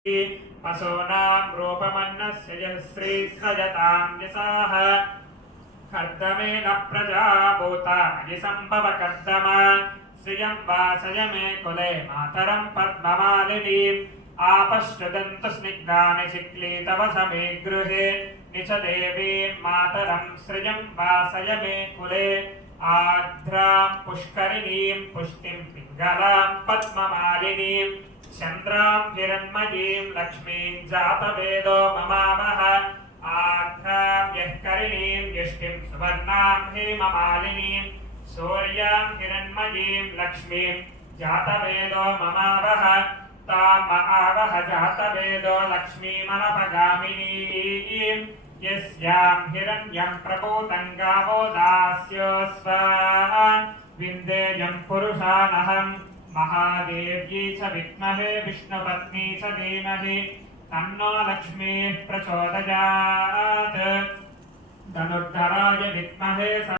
पशूनां रूपमन्नस्य यस्त्रीस्रजतां यसाः कर्दमेन प्रजा भूता यिसम्भव कर्दम श्रियं वासय मे कुले मातरं पद्ममालिनीम् आपश्रुदन्तु स्निग्धानि शिक्लीतव समे गृहे निचदेवीं मातरं सृजं वासय मे कुले आर्द्रां पुष्करिणीं पुष्टिं पिङ्गलां पद्ममालिनीं चन्द्रां हिरण्मयीं लक्ष्मीं जातवेदो ममावह आर्द्रां यःकरिणीं यष्टिं सुवर्णां हेममालिनीं सूर्यां हिरण्मयीं लक्ष्मीं जातवेदो ममावह ताम आवह जातवेदो लक्ष्मीमनपगामिनीं यस्यां हिरण्यं प्रपूतं गावो दास्योऽस्वान् विन्देयं पुरुषानहम् महादेव्यै च विद्महे विष्णुपत्नी च धीमहि तन्नो लक्ष्मीः प्रचोदयात् धनुर्धराय विद्महे